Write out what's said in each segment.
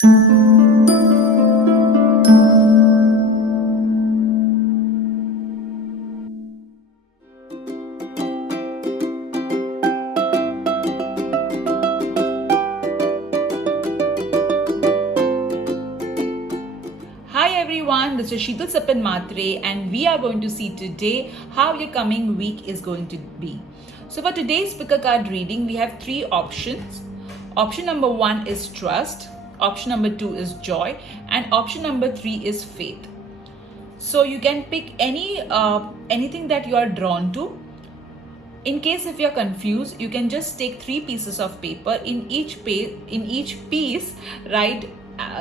Hi everyone, this is Sheetal Sapan Matre, and we are going to see today how your coming week is going to be. So for today's picker card reading, we have three options. Option number one is trust, option number two is joy, and option number three is faith. So you can pick anything that you are drawn to. In case if you're confused, you can just take three pieces of paper. In each piece, write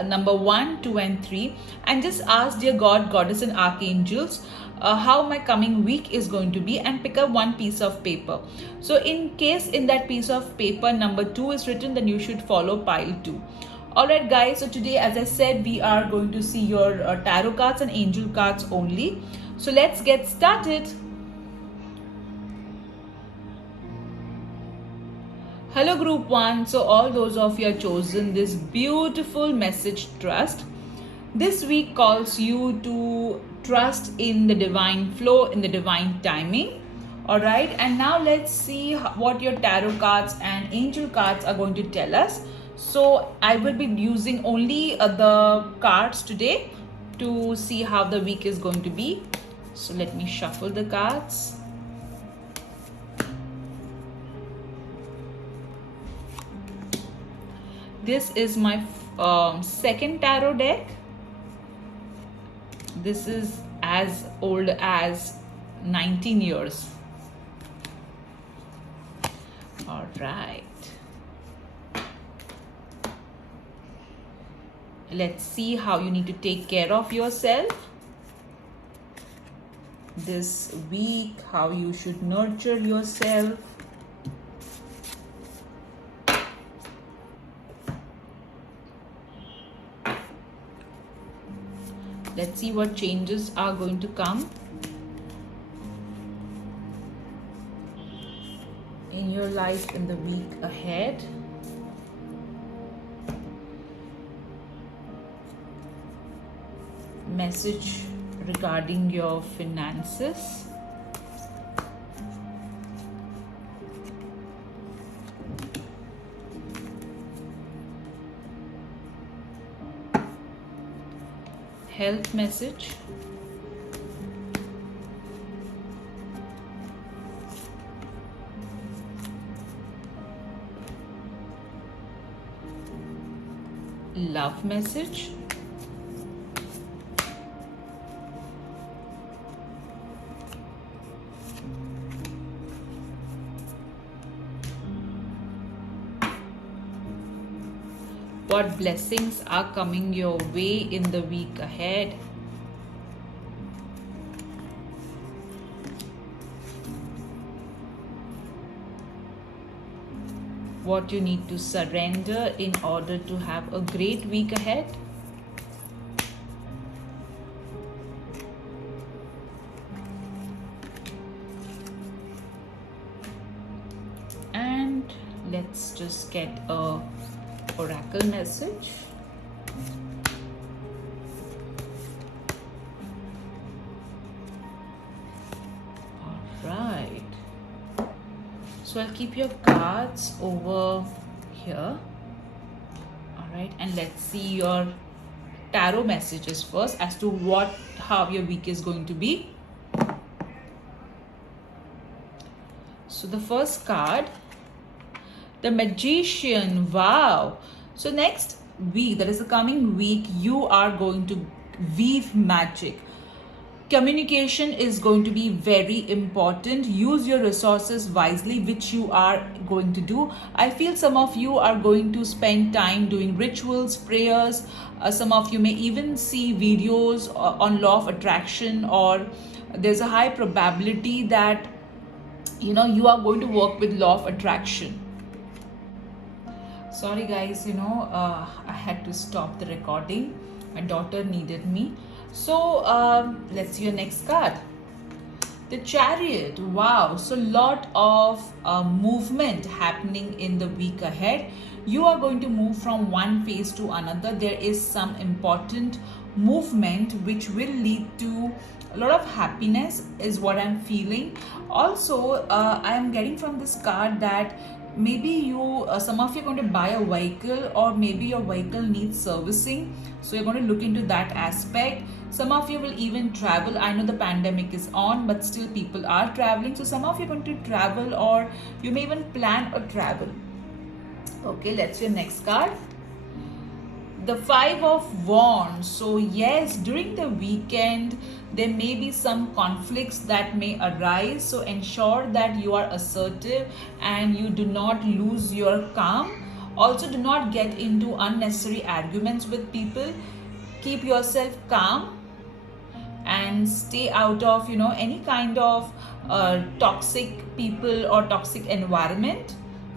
number 1, 2, and 3, and just ask dear God, Goddess, and archangels how my coming week is going to be, and pick up one piece of paper. So in case in that piece of paper number 2 is written, then you should follow pile 2. Alright guys, so today, as I said, we are going to see your tarot cards and angel cards only. So let's get started. Hello group 1, so all those of you have chosen this beautiful message, trust. This week calls you to trust in the divine flow, in the divine timing. Alright, and now let's see what your tarot cards and angel cards are going to tell us. So I will be using only the cards today to see how the week is going to be. So let me shuffle the cards. This is my second tarot deck. This is as old as 19 years. All right. Let's see how you need to take care of yourself this week, how you should nurture yourself. Let's see what changes are going to come in your life in the week ahead. Message regarding your finances. Health message. Love message. What blessings are coming your way in the week ahead? What you need to surrender in order to have a great week ahead? And let's just get a oracle message. All right. So I'll keep your cards over here. All right, and let's see your tarot messages first as to how your week is going to be. So the first card, the Magician. Wow. So next week, that is the coming week, you are going to weave magic. Communication is going to be very important. Use your resources wisely, which you are going to do. I feel some of you are going to spend time doing rituals, prayers. Some of you may even see videos on law of attraction, or there's a high probability that you are going to work with law of attraction. Sorry guys, I had to stop the recording. My daughter needed me. So let's see your next card. The Chariot. Wow. So lot of movement happening in the week ahead. you are going to move from one phase to another. There is some important movement which will lead to a lot of happiness, is what I'm feeling. Also, I am getting from this card that maybe some of you are going to buy a vehicle, or maybe your vehicle needs servicing, so you're going to look into that aspect. Some of you will even travel. I know the pandemic is on, but still people are traveling, so some of you are going to travel, or you may even plan a travel. Okay, let's see your next card. The Five of Wands. So yes, during the weekend there may be some conflicts that may arise, so ensure that you are assertive and you do not lose your calm. Also, do not get into unnecessary arguments with people. Keep yourself calm and stay out of any kind of toxic people or toxic environment.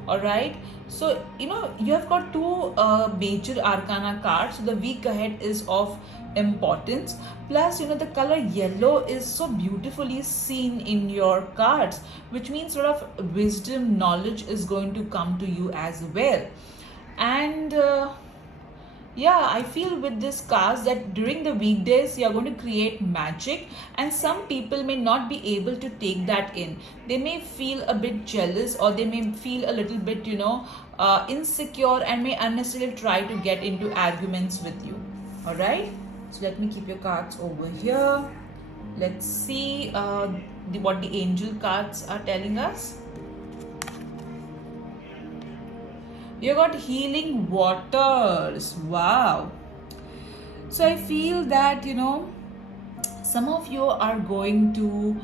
All right, so you have got two major arcana cards, so the week ahead is of importance. Plus, the color yellow is so beautifully seen in your cards, which means sort of wisdom, knowledge is going to come to you as well. And yeah, I feel with this cards that during the weekdays you are going to create magic, and some people may not be able to take that in. They may feel a bit jealous, or they may feel a little bit insecure, and may unnecessarily try to get into arguments with you. All right, so let me keep your cards over here. Let's see what the angel cards are telling us. You got healing waters. Wow. So I feel that some of you are going to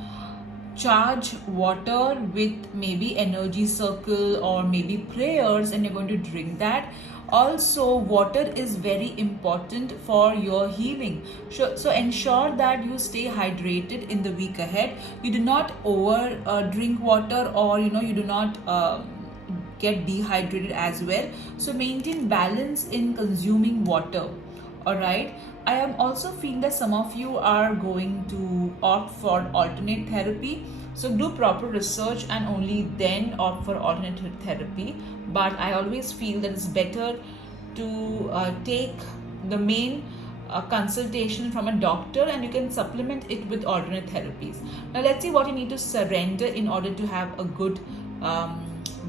charge water with maybe energy circle or maybe prayers, and you're going to drink that. Also, water is very important for your healing, so ensure that you stay hydrated in the week ahead. You do not over drink water, or you do not get dehydrated as well, so maintain balance in consuming water. All right, I am also feeling that some of you are going to opt for alternate therapy, so do proper research and only then opt for alternative therapy. But I always feel that it's better to take the main consultation from a doctor, and you can supplement it with alternate therapies. Now let's see what you need to surrender in order to have a good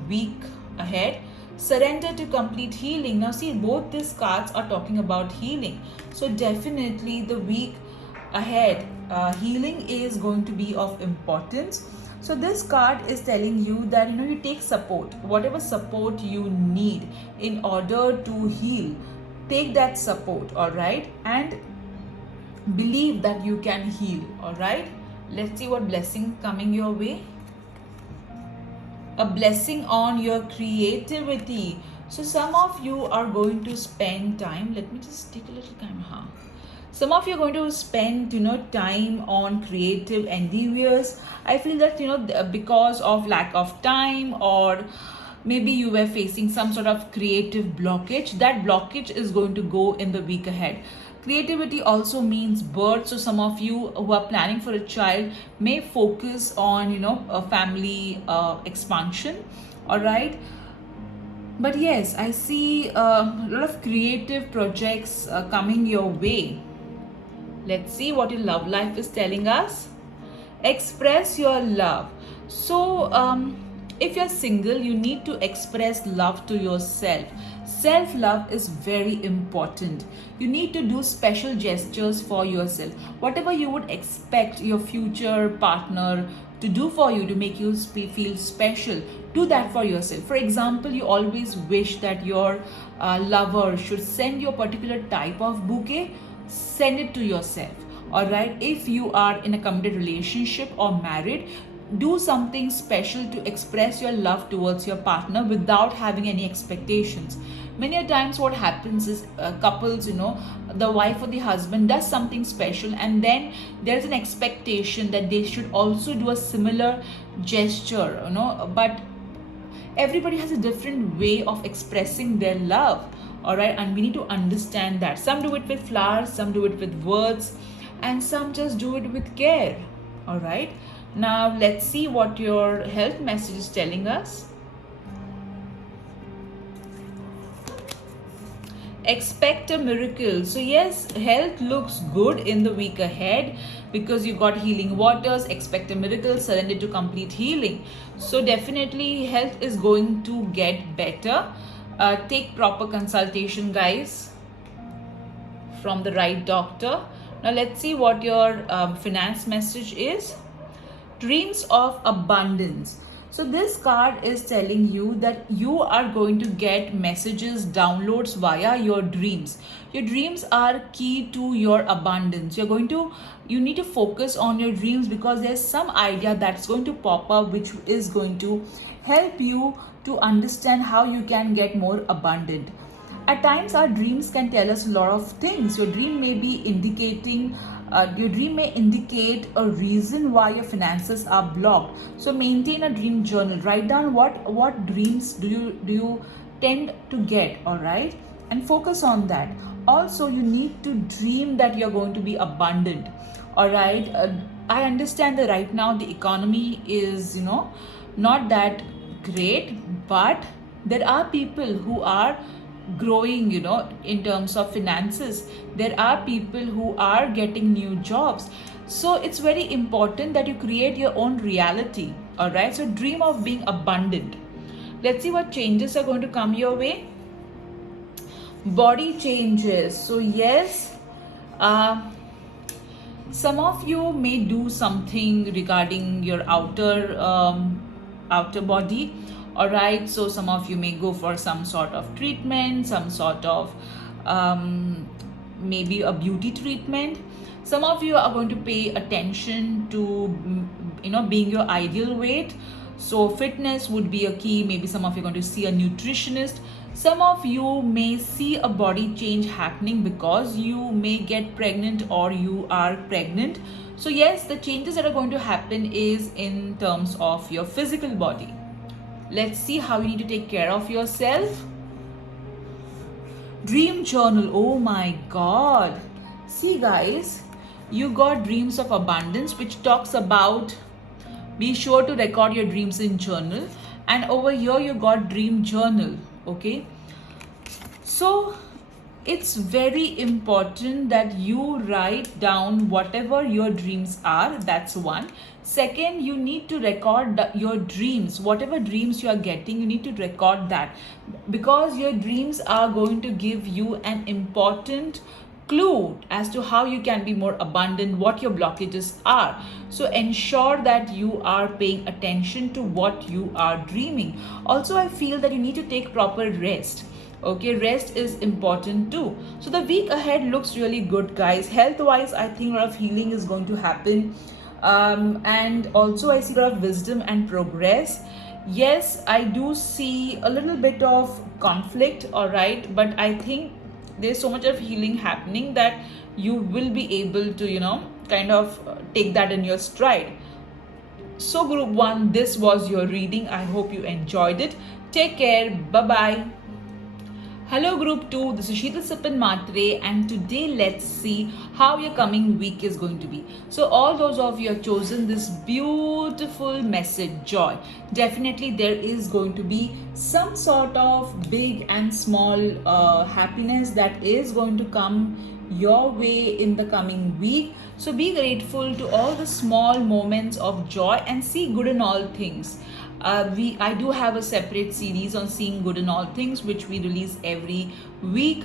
week ahead. Surrender to complete healing. Now see, both these cards are talking about healing, so definitely the week ahead healing is going to be of importance. So this card is telling you that you take support, whatever support you need in order to heal. Take that support. All right, and believe that you can heal. All right, let's see what blessing coming your way. A blessing on your creativity. So some of you are going to spend time. Let me just take a little camera. Some of you are going to spend time on creative endeavors. I feel that because of lack of time, or maybe you were facing some sort of creative blockage, that blockage is going to go in the week ahead. Creativity also means birth, so some of you who are planning for a child may focus on a family expansion. All right, but yes, I see a lot of creative projects coming your way. Let's see what your love life is telling us. Express your love. So if you're single, you need to express love to yourself. Self-love is very important. You need to do special gestures for yourself. Whatever you would expect your future partner to do for you to make you feel special, do that for yourself. For example, you always wish that your lover should send you a particular type of bouquet. Send it to yourself. All right, if you are in a committed relationship or married, do something special to express your love towards your partner without having any expectations. Many a times what happens is couples, the wife or the husband does something special, and then there's an expectation that they should also do a similar gesture, but everybody has a different way of expressing their love. All right, and we need to understand that some do it with flowers, some do it with words, and some just do it with care. All right, now let's see what your health message is telling us. expect a miracle. So yes, health looks good in the week ahead because you got healing waters. Expect a miracle, surrender to complete healing. So definitely health is going to get better. Take proper consultation, guys, from the right doctor. Now let's see what your finance message is. Dreams of abundance. So this card is telling you that you are going to get messages, downloads via your dreams. Your dreams are key to your abundance. You need to focus on your dreams because there's some idea that's going to pop up which is going to help you to understand how you can get more abundant. At times our dreams can tell us a lot of things. Your dream may indicate a reason why your finances are blocked. So maintain a dream journal. Write down what dreams do you tend to get, all right, and focus on that. Also, you need to dream that you're going to be abundant, all right. I understand that right now the economy is not that great, but there are people who are growing in terms of finances. There are people who are getting new jobs. So it's very important that you create your own reality, all right. So dream of being abundant. Let's see what changes are going to come your way. Body changes. So yes, some of you may do something regarding your outer body, all right. So some of you may go for some sort of treatment, some sort of maybe a beauty treatment. Some of you are going to pay attention to being your ideal weight. So fitness would be a key. Maybe some of you are going to see a nutritionist. Some of you may see a body change happening because you may get pregnant or you are pregnant. So yes, the changes that are going to happen is in terms of your physical body. Let's see how you need to take care of yourself. Dream journal. Oh my God. See guys, you got dreams of abundance, which talks about be sure to record your dreams in journal. And over here you got dream journal. Okay. So it's very important that you write down whatever your dreams are. That's one. Second, you need to record your dreams. Whatever dreams you are getting, you need to record that, because your dreams are going to give you an important clue as to how you can be more abundant, what your blockages are. So ensure that you are paying attention to what you are dreaming. Also, I feel that you need to take proper rest. Okay, rest is important too. So the week ahead looks really good, guys. Health wise, I think a lot of healing is going to happen, and also I see a lot of wisdom and progress. Yes, I do see a little bit of conflict, all right, but I think there's so much of healing happening that you will be able to kind of take that in your stride. So group 1, this was your reading. I hope you enjoyed it. Take care. Bye bye. Hello group 2, this is Sheetal Sipan Matre, and today let's see how your coming week is going to be. So all those of you have chosen this beautiful message, joy. Definitely there is going to be some sort of big and small happiness that is going to come your way in the coming week. So be grateful to all the small moments of joy and see good in all things. I do have a separate series on seeing good in all things, which we release every week.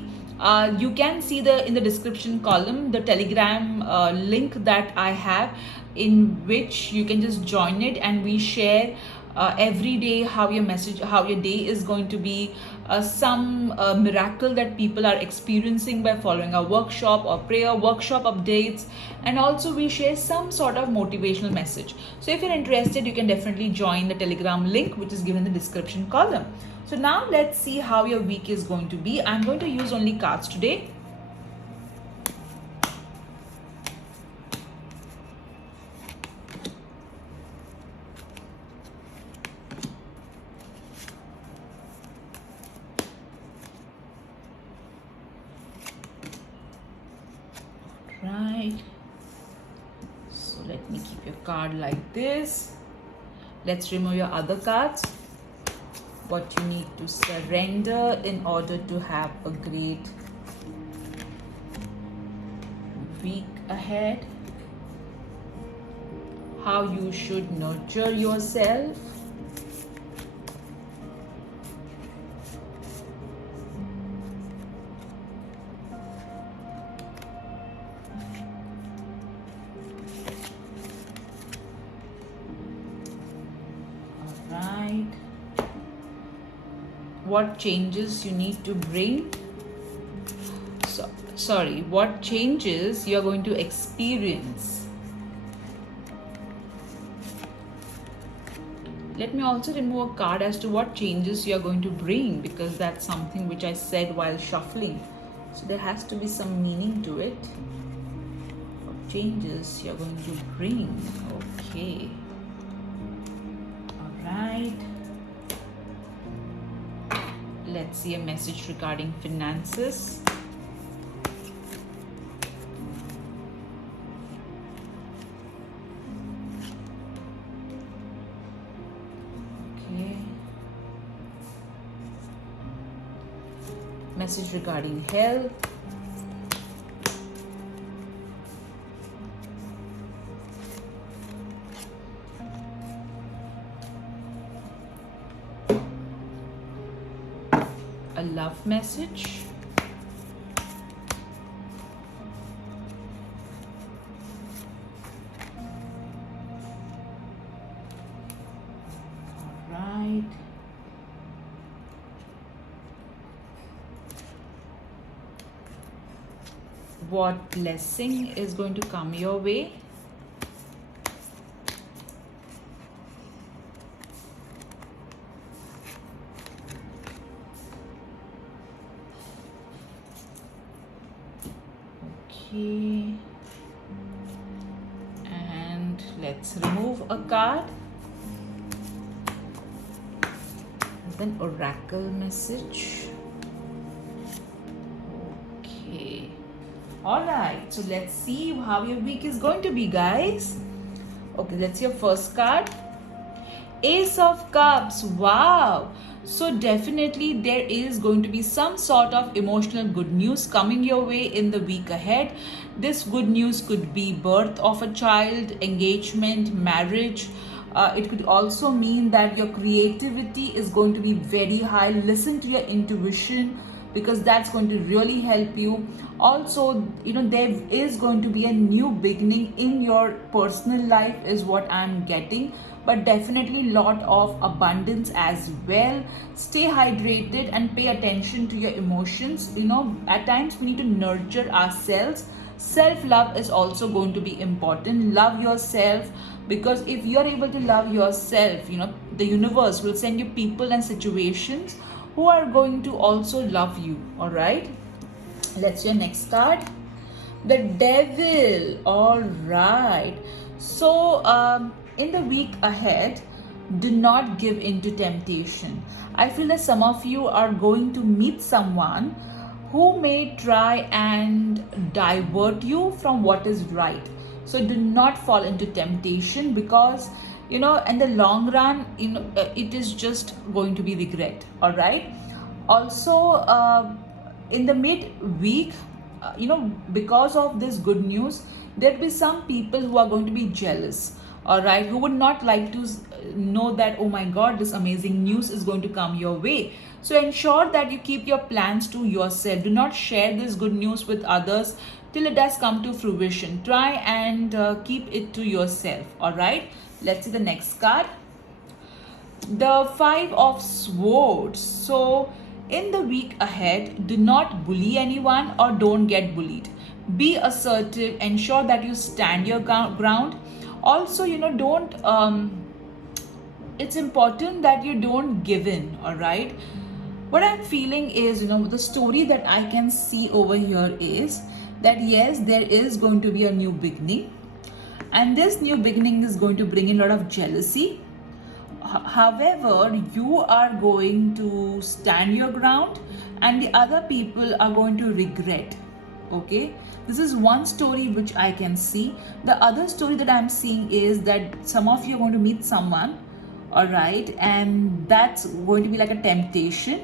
You can see in the description column the Telegram link that I have, in which you can just join it, and we share every day how your day is going to be, some miracle that people are experiencing by following our workshop or prayer workshop updates, and also we share some sort of motivational message. So if you're interested, you can definitely join the Telegram link, which is given in the description column. So now let's see how your week is going to be. I'm going to use only cards today. Right, so let me keep your card like this. Let's remove your other cards. What you need to surrender in order to have a great week ahead, how you should nurture yourself, right, what changes you need to bring, what changes you're going to experience. Let me also remove a card as to what changes you're going to bring, because that's something which I said while shuffling. So there has to be some meaning to it. What changes you're going to bring. Okay. Alright. Let's see a message regarding finances. Message regarding health. A love message. All right. What blessing is going to come your way? Okay. And let's remove a card. And then oracle message. Okay. Alright, so let's see how your week is going to be, guys. Okay, let's see your first card. Ace of Cups. Wow. So definitely there is going to be some sort of emotional good news coming your way in the week ahead. This good news could be birth of a child, engagement, marriage. It could also mean that your creativity is going to be very high. Listen to your intuition, because that's going to really help you. Also, there is going to be a new beginning in your personal life is what I'm getting, but definitely lot of abundance as well. Stay hydrated and pay attention to your emotions. At times we need to nurture ourselves. Self-love is also going to be important. Love yourself, because if you're able to love yourself, the universe will send you people and situations who are going to also love you. All right, let's see your next card. The Devil. All right, so in the week ahead, do not give in to temptation. I feel that some of you are going to meet someone who may try and divert you from what is right. So do not fall into temptation, because in the long run, it is just going to be regret. All right. Also, in the mid-week, because of this good news, there'll be some people who are going to be jealous. All right, who would not like to know that, oh my God, this amazing news is going to come your way. So ensure that you keep your plans to yourself. Do not share this good news with others till it does come to fruition. Try and keep it to yourself. All right, let's see the next card. The Five of Swords. So in the week ahead, do not bully anyone or don't get bullied. Be assertive. Ensure that you stand your ground. Also, don't it's important that you don't give in. All right, what I'm feeling is, the story that I can see over here is that yes, there is going to be a new beginning, and this new beginning is going to bring in a lot of jealousy. However, you are going to stand your ground, and the other people are going to regret. Okay, this is one story which I can see. The other story that I'm seeing is that some of you are going to meet someone, all right, and that's going to be like a temptation.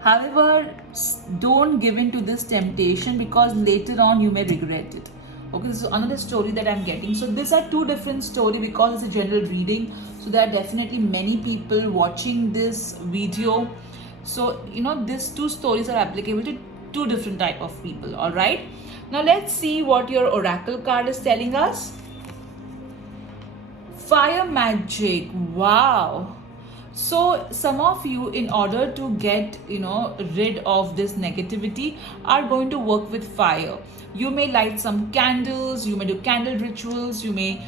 However, don't give in to this temptation, because later on you may regret it. Okay, this is another story that I'm getting. So these are two different story because it's a general reading. So there are definitely many people watching this video. So these two stories are applicable to two different type of people. All right. Now let's see what your oracle card is telling us. Fire magic. Wow. So some of you, in order to get rid of this negativity, are going to work with fire. You may light some candles, you may do candle rituals, you may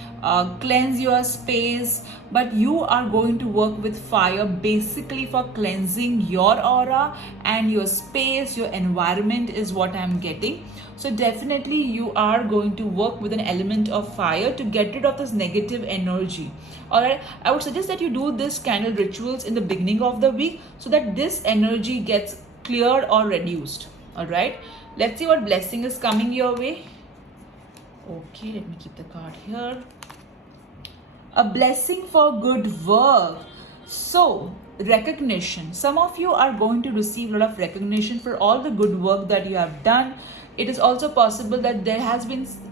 cleanse your space, but you are going to work with fire basically for cleansing your aura and your space, your environment is what I'm getting. So definitely you are going to work with an element of fire to get rid of this negative energy. Alright, I would suggest that you do this candle rituals in the beginning of the week so that this energy gets cleared or reduced. Alright, let's see what blessing is coming your way. Okay, let me keep the card here. A blessing for good work. So recognition, some of you are going to receive a lot of recognition for all the good work that you have done. It is also possible that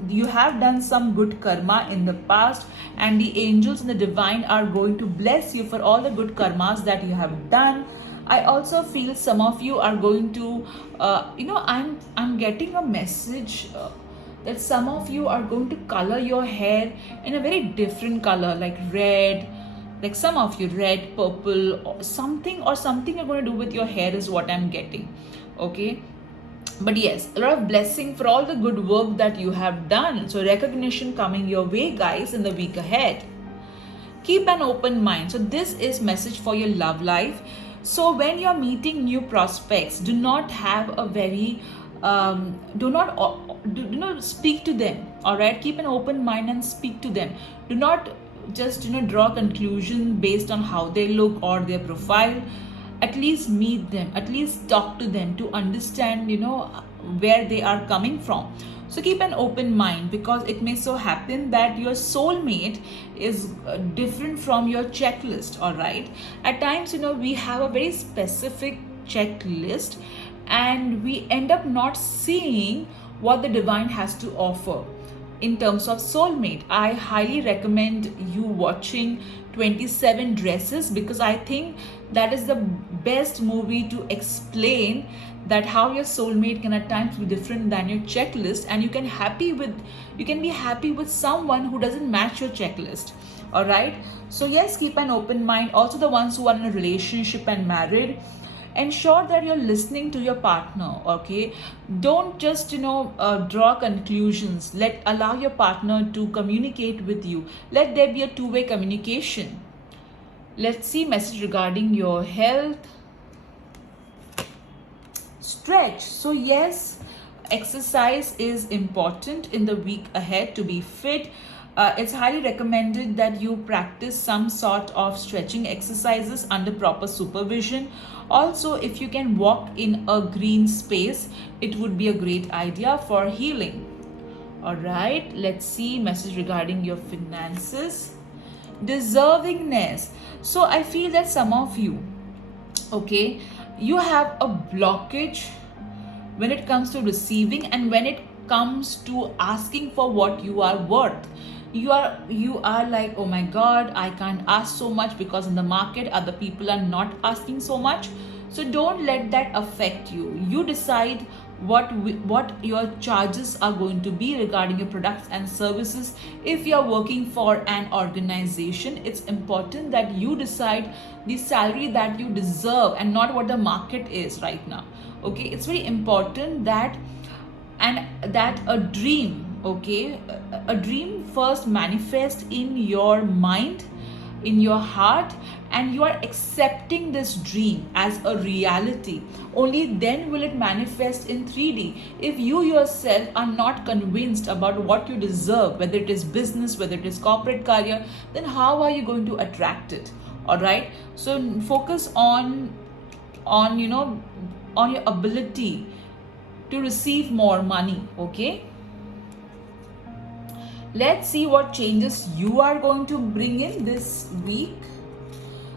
you have done some good karma in the past, and the angels and the divine are going to bless you for all the good karmas that you have done. I also feel some of you are going to I'm getting a message that some of you are going to color your hair in a very different color, like red, like some of you red, purple, or something you're going to do with your hair is what I'm getting. Okay, but yes, a lot of blessing for all the good work that you have done. So recognition coming your way, guys, in the week ahead. Keep an open mind. So this is message for your love life. So when you're meeting new prospects, do not have a very do not speak to them. All right, keep an open mind and speak to them. Do not just draw conclusion based on how they look or their profile. At least meet them, at least talk to them to understand where they are coming from. So keep an open mind, because it may so happen that your soulmate is different from your checklist. All right, at times we have a very specific checklist and we end up not seeing what the divine has to offer. In terms of soulmate, I highly recommend you watching 27 Dresses, because I think that is the best movie to explain that how your soulmate can at times be different than your checklist, and you can be happy with someone who doesn't match your checklist. All right, so yes, keep an open mind. Also the ones who are in a relationship and married, ensure that you're listening to your partner. Okay, don't just draw conclusions. Allow your partner to communicate with you. Let there be a two-way communication. Let's see message regarding your health. Stretch. So yes, exercise is important in the week ahead to be fit. It's highly recommended that you practice some sort of stretching exercises under proper supervision. Also, if you can walk in a green space, it would be a great idea for healing. All right, let's see message regarding your finances. Deservingness. So I feel that some of you, okay, you have a blockage when it comes to receiving, and when it comes to asking for what you are worth. You are like, oh my god, I can't ask so much because in the market other people are not asking so much. So don't let that affect you. You decide what your charges are going to be regarding your products and services. If you're working for an organization, it's important that you decide the salary that you deserve and not what the market is right now. Okay, it's very important that a dream, okay, a dream first manifest in your mind, in your heart, and you are accepting this dream as a reality. Only then will it manifest in 3D. If you yourself are not convinced about what you deserve, whether it is business, whether it is corporate career, then how are you going to attract it? All right, so focus on your ability to receive more money. Okay, let's see what changes you are going to bring in this week.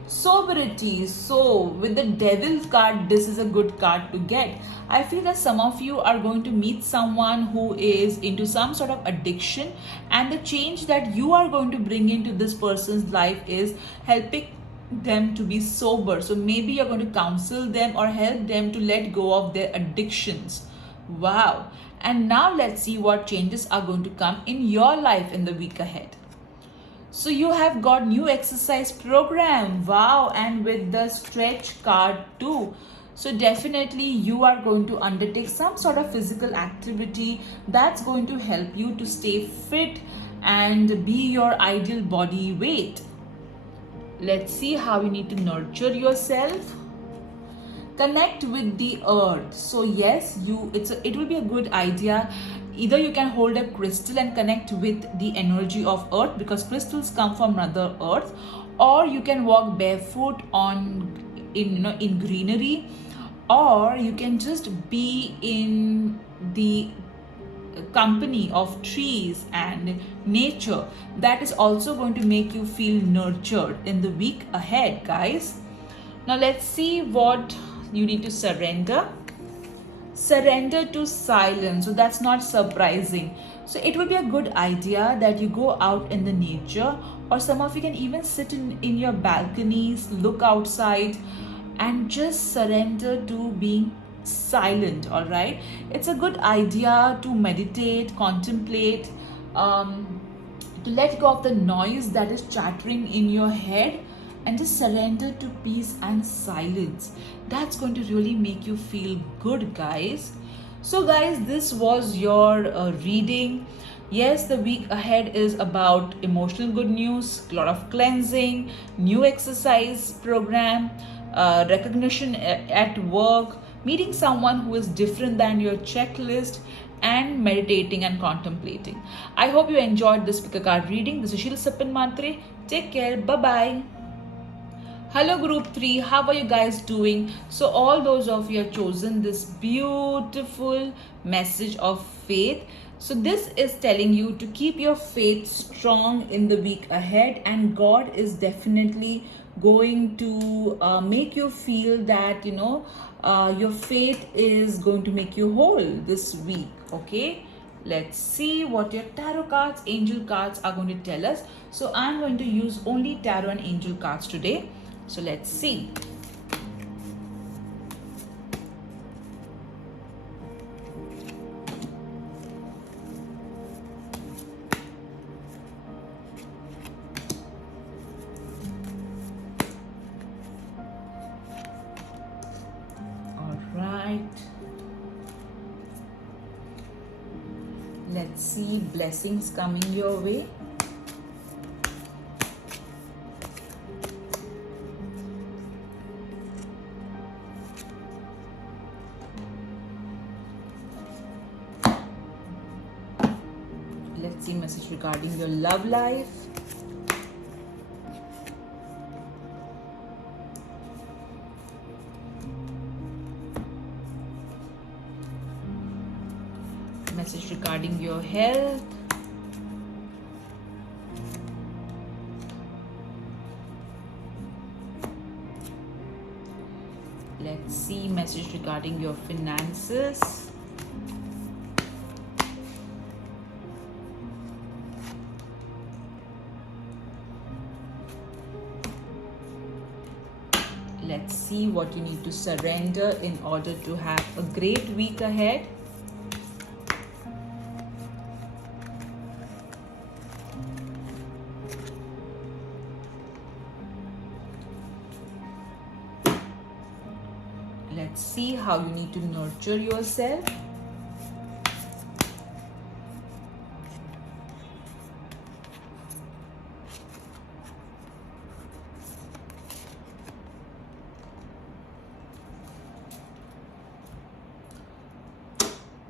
Sobriety. So, with the Devil card, this is a good card to get. I feel that some of you are going to meet someone who is into some sort of addiction, and the change that you are going to bring into this person's life is helping them to be sober. So, maybe you're going to counsel them or help them to let go of their addictions. Wow. And now let's see what changes are going to come in your life in the week ahead. So you have got new exercise program. Wow. And with the stretch card too. So definitely you are going to undertake some sort of physical activity that's going to help you to stay fit and be your ideal body weight. Let's see how you need to nurture yourself. Connect with the earth. So yes, it will be a good idea. Either you can hold a crystal and connect with the energy of earth, because crystals come from Mother Earth, or you can walk barefoot in greenery, or you can just be in the company of trees and nature. That is also going to make you feel nurtured in the week ahead, guys. Now let's see what you need to surrender. Surrender to silence. So that's not surprising. So it will be a good idea that you go out in the nature, or some of you can even sit in your balconies, look outside, and just surrender to being silent. All right, it's a good idea to meditate, contemplate, to let go of the noise that is chattering in your head, and just surrender to peace and silence. That's going to really make you feel good, guys. So guys, this was your reading. Yes, the week ahead is about emotional good news, a lot of cleansing, new exercise program, recognition at work, meeting someone who is different than your checklist, and meditating and contemplating. I hope you enjoyed this pick a card reading. This is Sheila Sappan Matre. Take care. Bye-bye. Hello group 3, how are you guys doing? So all those of you have chosen this beautiful message of faith. So this is telling you to keep your faith strong in the week ahead, and God is definitely going to make you feel that your faith is going to make you whole this week. Okay, let's see what your tarot cards, angel cards are going to tell us. So I'm going to use only tarot and angel cards today. So let's see. All right. Let's see blessings coming your way. Let's see message regarding your love life. Message regarding your health. Let's see message regarding your finances. Let's see what you need to surrender in order to have a great week ahead. Let's see how you need to nurture yourself.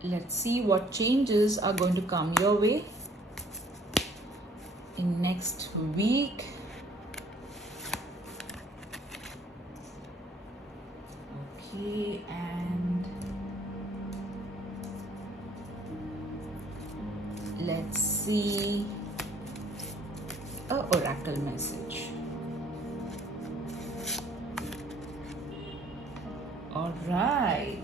Let's see what changes are going to come your way in next week. Okay, and let's see a oracle message. All right.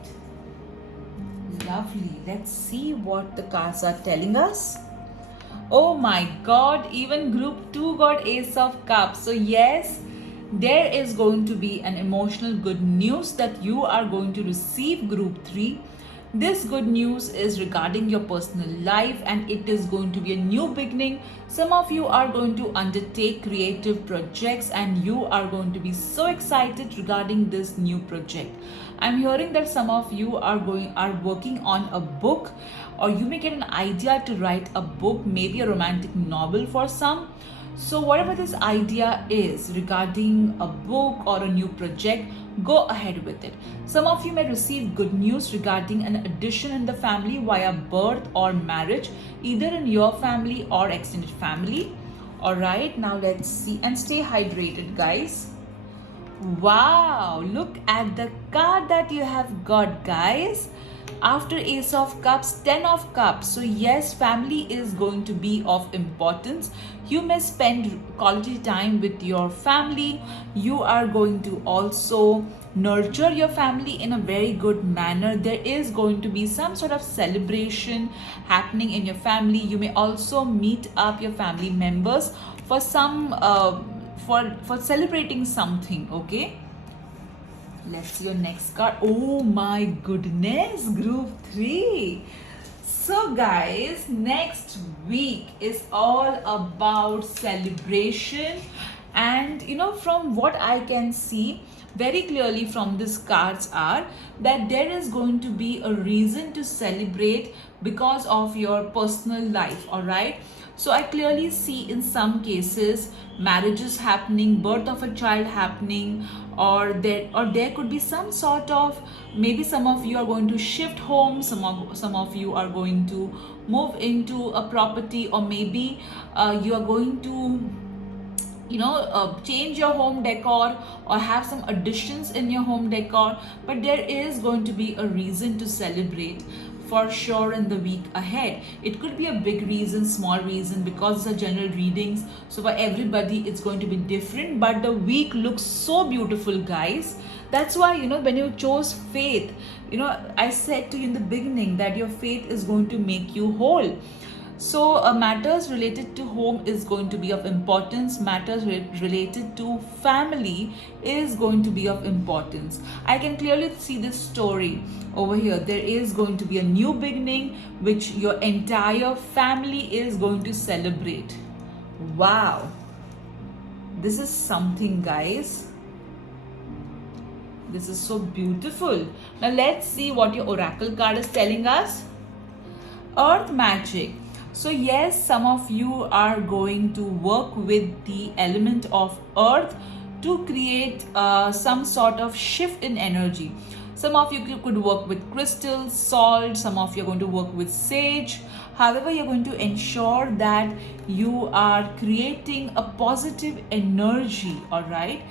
Lovely. Let's see what the cards are telling us. Oh my god, even group 2 got Ace of Cups. So, yes, there is going to be an emotional good news that you are going to receive, group 3. This good news is regarding your personal life and it is going to be a new beginning. Some of you are going to undertake creative projects and you are going to be so excited regarding this new project. I'm hearing that some of you are working on a book, or you may get an idea to write a book, maybe a romantic novel for some. So whatever this idea is regarding a book or a new project, go ahead with it. Some of you may receive good news regarding an addition in the family via birth or marriage, either in your family or extended family. All right, now let's see, and stay hydrated, guys. Wow, look at the card that you have got, guys. After Ace of Cups, 10 of Cups. So yes, family is going to be of importance. You may spend quality time with your family. You are going to also nurture your family in a very good manner. There is going to be some sort of celebration happening in your family. You may also meet up your family members for some for celebrating something. Okay, let's see your next card. Oh my goodness, group 3. So guys, next week is all about celebration, and from what I can see very clearly from these cards are that there is going to be a reason to celebrate because of your personal life. All right, so I clearly see in some cases marriages happening, birth of a child happening, or there could be some sort of, maybe some of you are going to shift home, some of you are going to move into a property, or maybe you are going to change your home decor or have some additions in your home decor. But there is going to be a reason to celebrate for sure in the week ahead. It could be a big reason, small reason, because these are general readings, so for everybody it's going to be different. But the week looks so beautiful, guys. That's why when you chose faith, I said to you in the beginning that your faith is going to make you whole. So matters related to home is going to be of importance. Matters related to family is going to be of importance. I can clearly see this story over here. There is going to be a new beginning which your entire family is going to celebrate. Wow, this is something, guys. This is so beautiful. Now let's see what your oracle card is telling us. Earth magic. So yes, some of you are going to work with the element of earth to create some sort of shift in energy. Some of you could work with crystals, salt, some of you are going to work with sage. However, you're going to ensure that you are creating a positive energy, all right,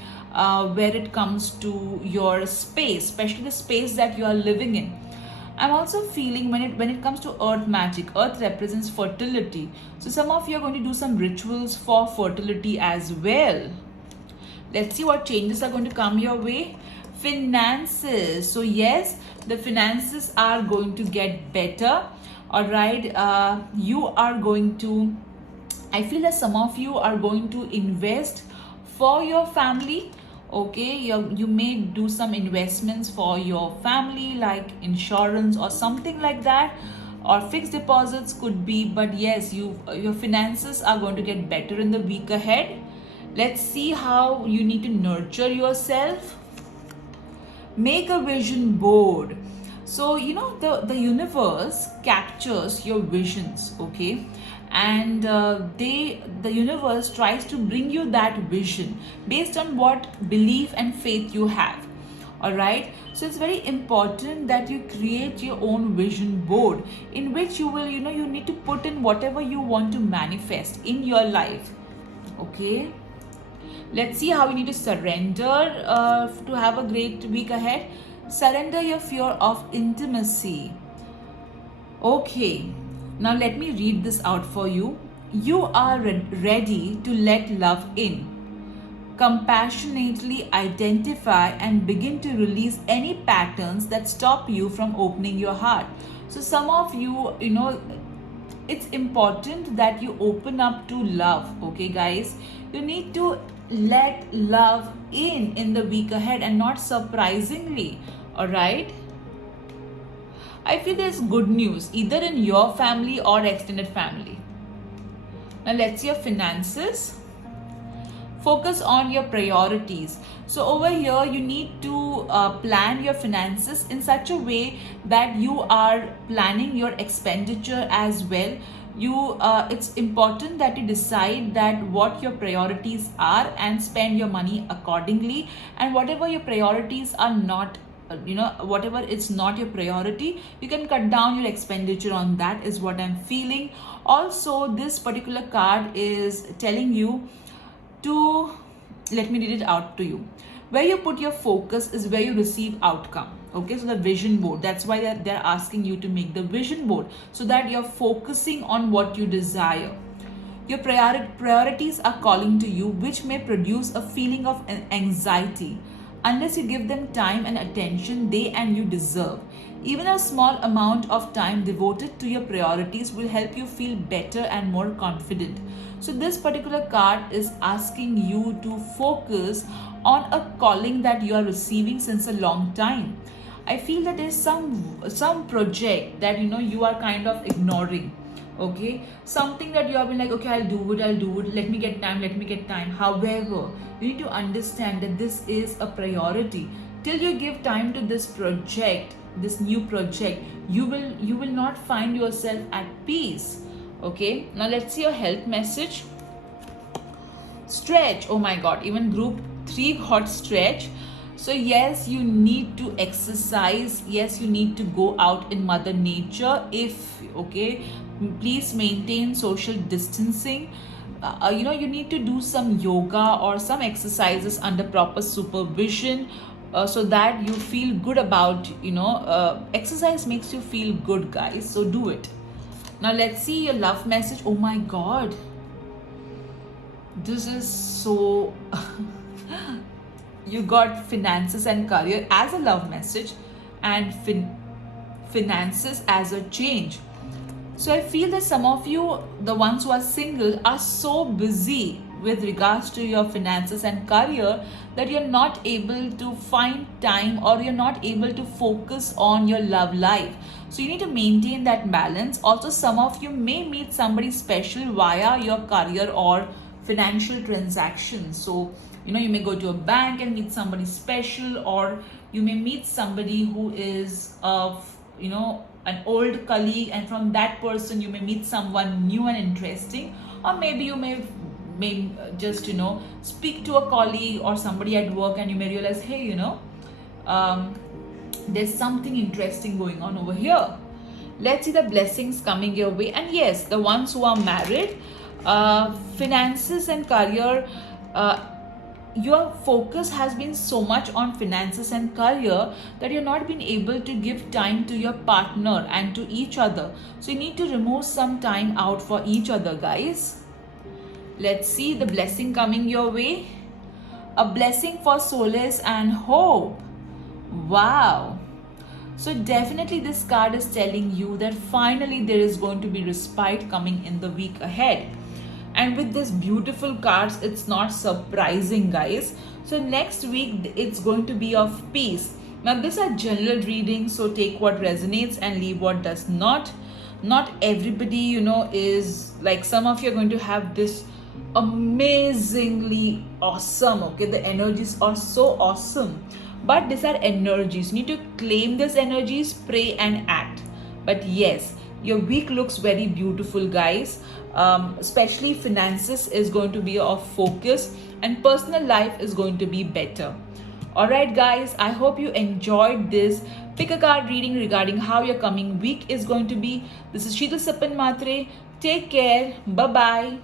where it comes to your space, especially the space that you are living in. I'm also feeling when it comes to earth magic, earth represents fertility. So some of you are going to do some rituals for fertility as well. Let's see what changes are going to come your way. Finances. So yes, the finances are going to get better. All right, you are going to, I feel that some of you are going to invest for your family. Okay, you may do some investments for your family, like insurance or something like that, or fixed deposits could be. But yes, your finances are going to get better in the week ahead. Let's see how you need to nurture yourself. Make a vision board. So the universe captures your visions, okay, and the universe tries to bring you that vision based on what belief and faith you have. All right, so it's very important that you create your own vision board in which you will you need to put in whatever you want to manifest in your life. Okay, let's see how you need to surrender to have a great week ahead. Surrender your fear of intimacy. Okay, now let me read this out for you. You are ready to let love in. compassionately identify and begin to release any patterns that stop you from opening your heart. So some of you, it's important that you open up to love. Okay guys, you need to let love in the week ahead, and not surprisingly. All right, I feel there's good news either in your family or extended family. Now let's see your finances. Focus on your priorities. So over here you need to plan your finances in such a way that you are planning your expenditure as well. It's important that you decide that what your priorities are and spend your money accordingly, and whatever your priorities are not, whatever it's not your priority, you can cut down your expenditure on that, is what I'm feeling. Also, this particular card is telling you to, let me read it out to you. Where you put your focus is where you receive outcome. Okay, so the vision board, that's why they're asking you to make the vision board, so that you're focusing on what you desire. Your priorities are calling to you, which may produce a feeling of anxiety unless you give them time and attention they and you deserve. Even a small amount of time devoted to your priorities will help you feel better and more confident. So this particular card is asking you to focus on a calling that you are receiving since a long time. I feel that there's some project that you are kind of ignoring. Okay, something that you have been like, okay, I'll do it, let me get time. However, you need to understand that this is a priority. Till you give time to this project, this new project, you will not find yourself at peace. Okay, now let's see your health message. Stretch. Oh my god, even group 3 got stretch. So yes, you need to exercise. Yes, you need to go out in mother nature. Please maintain social distancing. You need to do some yoga or some exercises under proper supervision, so that you feel good about, exercise makes you feel good, guys, so do it. Now let's see your love message. Oh my god, this is so you got finances and career as a love message, and finances as a change. So I feel that some of you, the ones who are single, are so busy with regards to your finances and career that you're not able to find time, or you're not able to focus on your love life. So you need to maintain that balance. Also, some of you may meet somebody special via your career or financial transactions. So you may go to a bank and meet somebody special, or you may meet somebody who is of an old colleague, and from that person you may meet someone new and interesting. Or maybe you may just speak to a colleague or somebody at work, and you may realize, hey, there's something interesting going on over here. Let's see the blessings coming your way. And yes, the ones who are married, finances and career, your focus has been so much on finances and career that you're not been able to give time to your partner and to each other. So you need to remove some time out for each other, guys. Let's see the blessing coming your way. A blessing for solace and hope. Wow. So definitely this card is telling you that finally there is going to be respite coming in the week ahead. And with this beautiful cards, it's not surprising, guys. So next week, it's going to be of peace. Now, these are general readings, so take what resonates and leave what does not. Not everybody, is like, some of you are going to have this amazingly awesome, okay? The energies are so awesome. But these are energies. You need to claim these energies, pray and act. But yes, your week looks very beautiful, guys. Especially finances is going to be of focus, and personal life is going to be better. Alright guys, I hope you enjoyed this pick a card reading regarding how your coming week is going to be. This is Sheetal Sapan Matre. Take care. Bye bye.